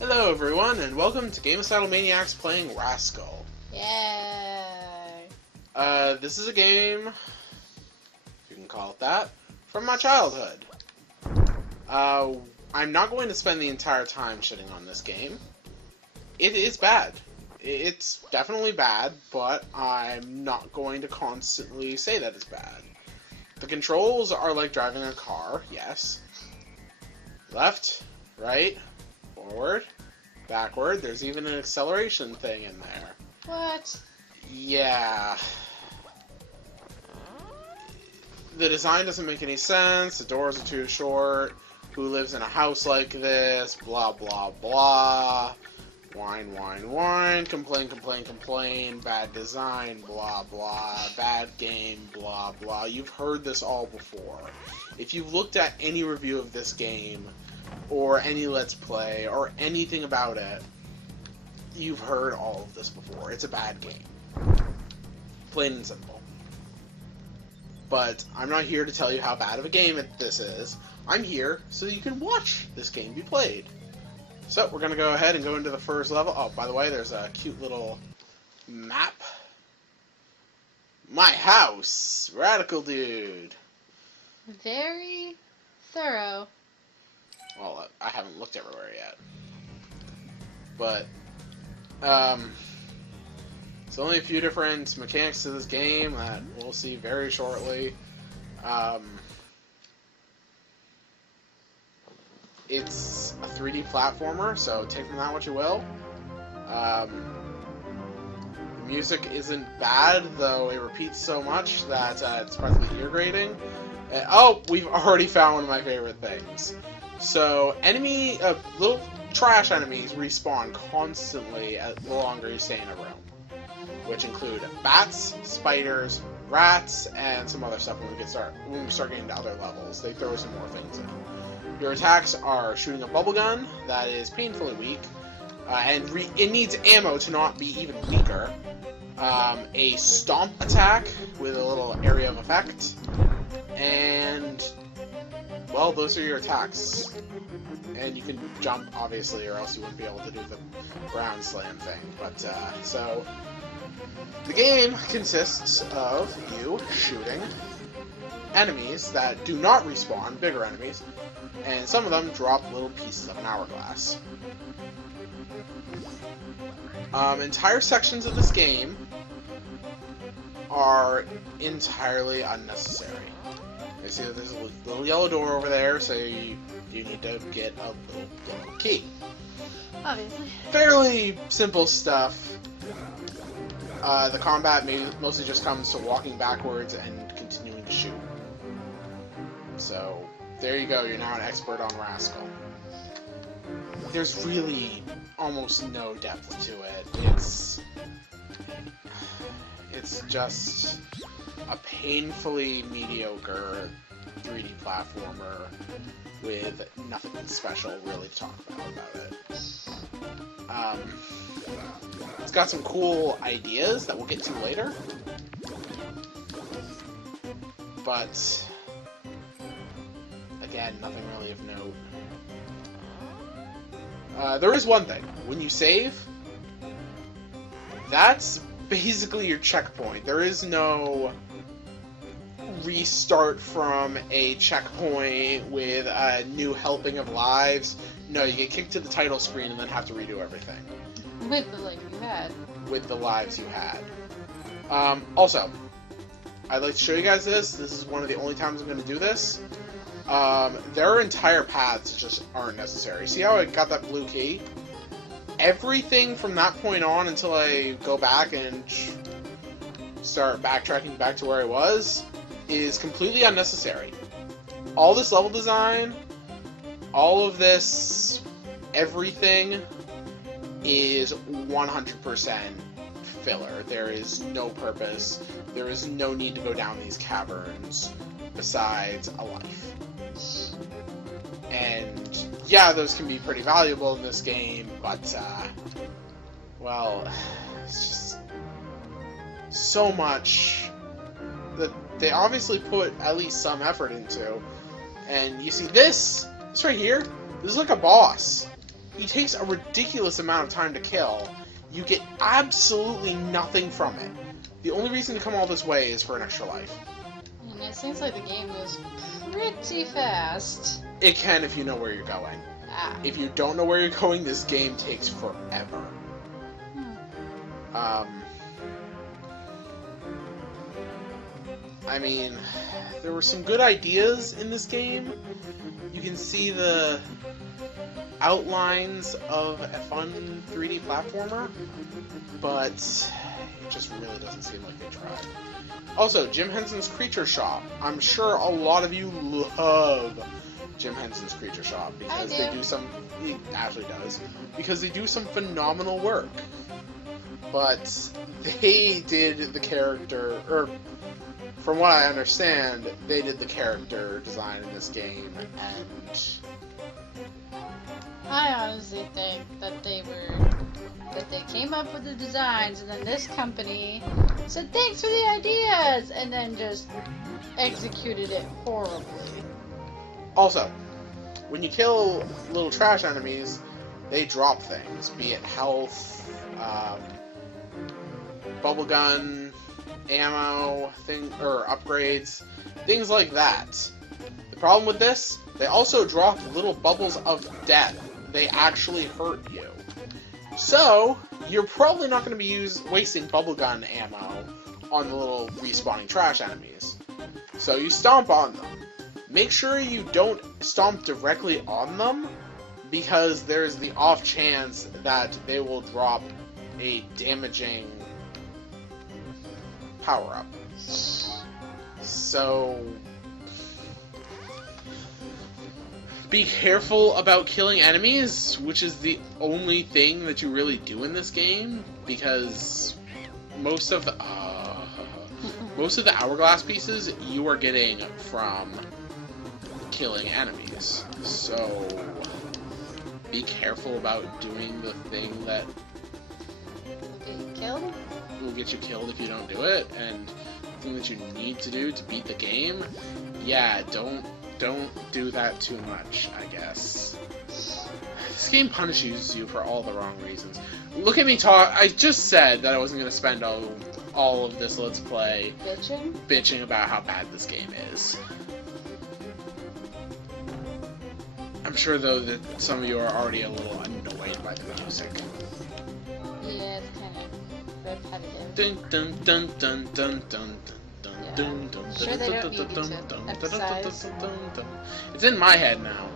Hello everyone, and welcome to Gamecidal Maniacs playing Rascal. Yay! This is a game, if you can call it that, from my childhood. I'm not going to spend the entire time shitting on this game. It is bad. It's definitely bad, but I'm not going to constantly say that it's bad. The controls are like driving a car, yes. Left, right, forward, backward. There's even an acceleration thing in there. What? Yeah. The design doesn't make any sense. The doors are too short. Who lives in a house like this? Blah, blah, blah. Whine, whine, whine. Complain, complain, complain. Bad design. Blah, blah. Bad game. Blah, blah. You've heard this all before. If you've looked at any review of this game, or any Let's Play, or anything about it, you've heard all of this before. It's a bad game. Plain and simple. But I'm not here to tell you how bad of a game this is. I'm here so you can watch this game be played. So we're going to go ahead and go into the first level. Oh, by the way, there's a cute little map. My house! Radical dude! Very thorough. Well, I haven't looked everywhere yet. But, there's only a few different mechanics to this game that we'll see very shortly. It's a 3D platformer, so take from that what you will. The music isn't bad, though it repeats so much that it's practically ear grating. Oh, we've already found one of my favorite things. So, little trash enemies respawn constantly the longer you stay in a room, which include bats, spiders, rats, and some other stuff when we start getting to other levels. They throw some more things in. Your attacks are shooting a bubble gun that is painfully weak, and it needs ammo to not be even weaker. A stomp attack with a little area of effect, and well, those are your attacks. And you can jump, obviously, or else you wouldn't be able to do the ground slam thing. But, so, the game consists of you shooting enemies that do not respawn, bigger enemies, and some of them drop little pieces of an hourglass. Entire sections of this game are entirely unnecessary. You see that there's a little yellow door over there, so you need to get a little key. Obviously. Fairly simple stuff. The combat mostly just comes to walking backwards and continuing to shoot. So, there you go, you're now an expert on Rascal. There's really almost no depth to it. It's just a painfully mediocre 3D platformer with nothing special really to talk about it. It's got some cool ideas that we'll get to later, but again, nothing really of note. There is one thing. When you save, that's basically your checkpoint. There is no restart from a checkpoint with a new helping of lives. No, you get kicked to the title screen and then have to redo everything. With the life you had. With the lives you had. Also, I'd like to show you guys this. This is one of the only times I'm going to do this. There are entire paths that just aren't necessary. See how I got that blue key? Everything from that point on until I go back and start backtracking back to where I was is completely unnecessary. All this level design, all of this, everything is 100% filler. There is no purpose. There is no need to go down these caverns besides a life. And yeah, those can be pretty valuable in this game, but well, it's just so much that they obviously put at least some effort into. And you see this right here, this is like a boss. he takes a ridiculous amount of time to kill. You get absolutely nothing from it. The only reason to come all this way is for an extra life. And it seems like the game moves pretty fast. It can if you know where you're going. Ah. If you don't know where you're going, this game takes forever. I mean, there were some good ideas in this game. You can see the outlines of a fun 3D platformer, but it just really doesn't seem like they tried. Also, Jim Henson's Creature Shop. I'm sure a lot of you love Jim Henson's Creature Shop because they do some. He actually does because they do some phenomenal work. But they did the character, or from what I understand, they did the character design in this game, and I honestly think that they came up with the designs, and then this company said thanks for the ideas, and then just executed it horribly. also, when you kill little trash enemies, they drop things, be it health, bubble gun, ammo, or upgrades, things like that. The problem with this, they also drop little bubbles of death. They actually hurt you. So, you're probably not going to be wasting bubblegum ammo on the little respawning trash enemies. So you stomp on them. Make sure you don't stomp directly on them, because there's the off chance that they will drop a damaging power-up. So be careful about killing enemies, which is the only thing that you really do in this game, because most of the hourglass pieces you are getting from killing enemies. So be careful about doing the thing that Will get you killed? will get you killed if you don't do it, and the thing that you need to do to beat the game, yeah, don't do that too much, I guess. This game punishes you for all the wrong reasons. Look at me talk. I just said that I wasn't going to spend all of this Let's Play bitching about how bad this game is. I'm sure, though, that some of you are already a little annoyed by the music. Yeah, it's kind of repetitive. Dun dun dun dun dun dun. Sure they don't need you to emphasize. It's in my head now.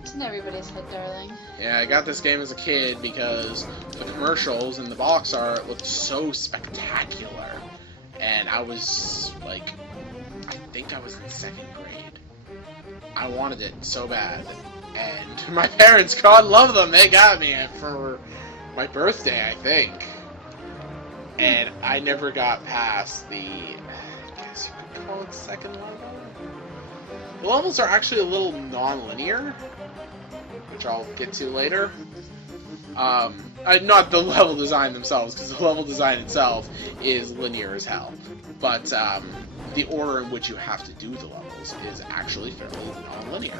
It's in everybody's head, darling. Yeah, I got this game as a kid because the commercials and the box art looked so spectacular. And I was, like, I think I was in 2nd grade. I wanted it so bad. And my parents, God love them, they got me for my birthday, I think. And I never got past the, I guess you could call it second level. The levels are actually a little non-linear, which I'll get to later. Not the level design themselves, because the level design itself is linear as hell. But the order in which you have to do the levels is actually fairly non-linear,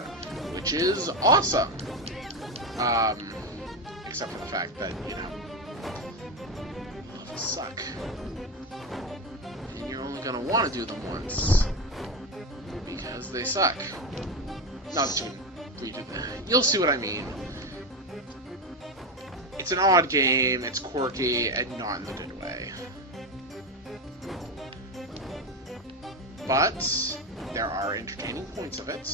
which is awesome. Except for the fact that, you know, suck. And you're only gonna want to do them once because they suck. Not that you can redo them. You'll see what I mean. It's an odd game, it's quirky, and not in the good way. But there are entertaining points of it,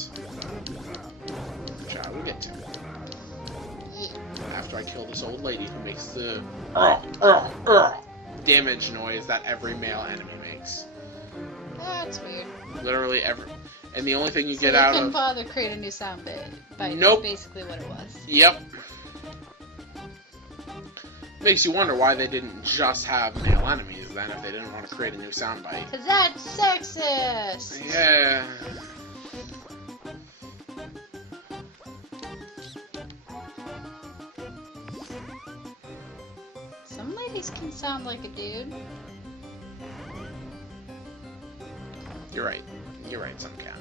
which I will get to. After I kill this old lady who makes the damage noise that every male enemy makes. That's weird. Literally every. And the only thing you So get they out couldn't of. bother to create a new sound bite. Nope. That's basically what it was. Yep. Makes you wonder why they didn't just have male enemies then if they didn't want to create a new soundbite. Cause that's sexist! Yeah. Some ladies can sound like a dude. You're right. You're right, some can.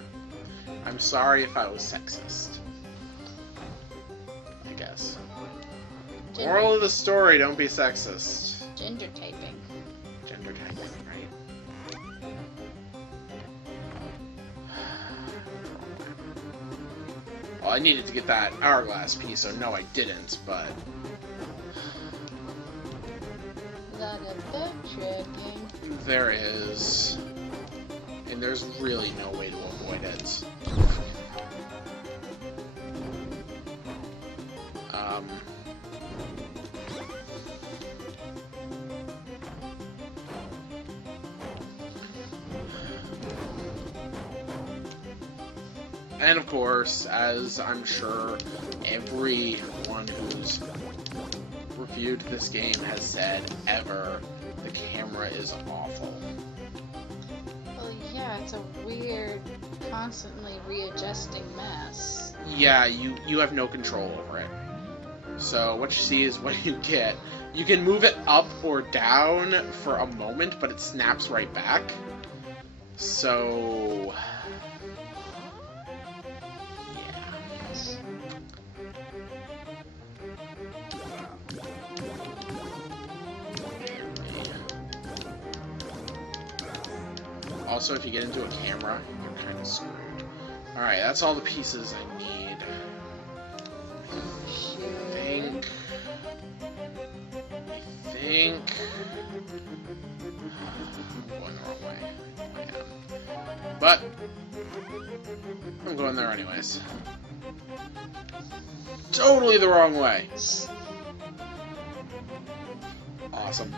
I'm sorry if I was sexist. Moral of the story, don't be sexist. Gender typing. Gender typing, right? Well, I needed to get that hourglass piece, so no, I didn't, but... Lot of backtracking. There is. And there's really no way to avoid it. And of course, as I'm sure everyone who's reviewed this game has said ever, the camera is awful. Well, yeah, it's a weird, constantly readjusting mess. Yeah, you have no control over it. So what you see is what you get. You can move it up or down for a moment, but it snaps right back. So... Also, if you get into a camera, you're kind of screwed. Alright, that's all the pieces I need. I think... I'm going the wrong way. I am. But... I'm going there anyways. Totally the wrong way. Awesome.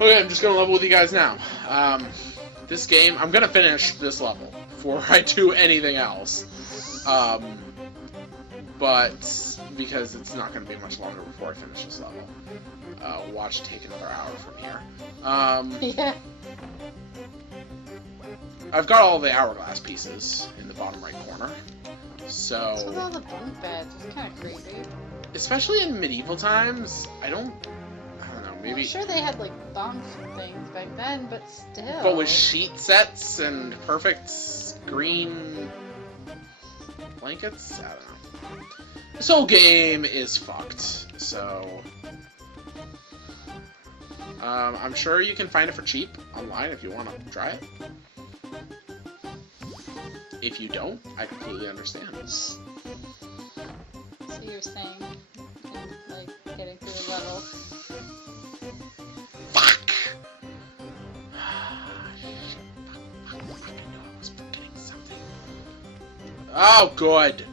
Okay, I'm just gonna level with you guys now. This game, I'm gonna finish this level before I do anything else. But because it's not gonna be much longer before I finish this level. Watch it take another hour from here. Yeah. I've got all the hourglass pieces in the bottom right corner. So... What's with all the bunk beds? It's kind of creepy. Especially in medieval times, I don't know, maybe... I'm sure they had, like, bunks and things back then, but still. But with sheet sets and perfect green blankets? I don't know. This whole game is fucked, so... I'm sure you can find it for cheap online if you want to try it. If you don't, I completely understand. So you're saying, like, getting through the level. Fuck! Fuck, I know I was forgetting something. Oh, good!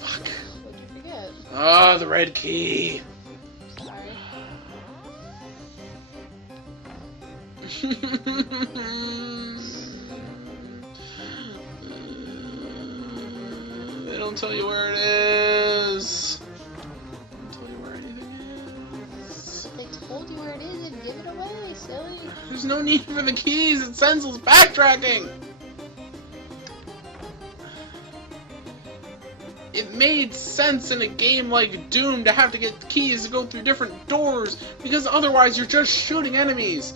Fuck. What'd you forget? Oh, the red key! Sorry. They don't tell you where it is. They don't tell you where anything is. But they told you where it is and give it away, silly. There's no need for the keys. It senses backtracking. It made sense in a game like Doom to have to get keys to go through different doors because otherwise you're just shooting enemies.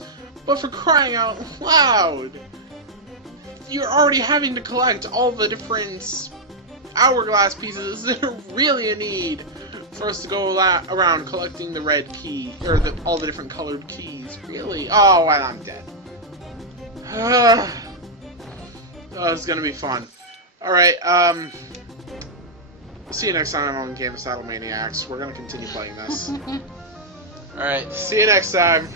But for crying out loud, you're already having to collect all the different hourglass pieces. Is there really a need for us to go around collecting the red key, or all the different colored keys? Really? Oh, and I'm dead. Oh, it's gonna be fun. Alright, see you next time on Gamecidal Maniacs. We're gonna continue playing this. Alright, see you next time.